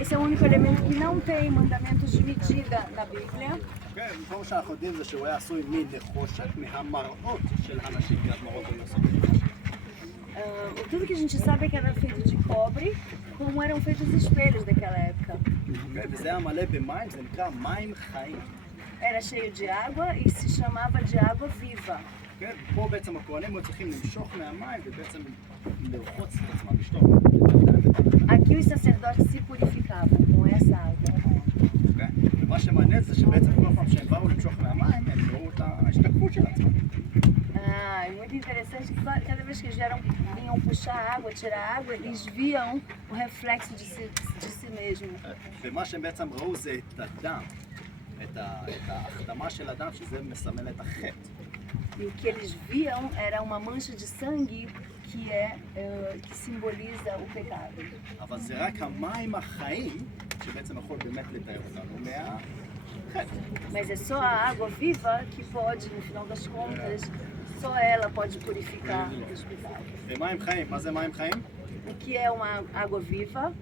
Esse é o único elemento que não tem mandamentos de medida na Bíblia. כן, כמו שאנחנו יודעים זה שהוא היה עשוי מנחושת, מהמראות של הנשים, כי המראות היו עושות. Tudo que a gente sabe é que era feito de cobre, como eram feitos os espelhos daquela época. כן, וזה היה מלא במים, זה נקרא מים חיים. Era cheio de água e se chamava de água viva. כן, פה בעצם הכהנים היו צריכים למשוך מהמים ובעצם לרחוץ את עצמם, לשתות. Aqui os sacerdotes se purificavam com essa água. כן, ומה שמעניין זה שבעצם כל פעם שהם באו למשוך מהמים, הם ראו את ההשתקפות של עצמם. É muito interessante que cada vez que eles vinham puxar água, tirar água, eles viam o reflexo de si mesmo. ומה שהם בעצם ראו זה את הדם, את ההחתמה של הדם, שזה מסמל את החטא. E o que eles viam era uma mancha de sangue que simboliza o pecado. אבל זה רק המים החיים שבעצם יכול באמת לתאר אותנו מהחטא. Mas é só a água viva que pode, no final das contas, só ela pode purificar os pecados. ומים חיים, מה זה מים חיים? O que é uma água viva?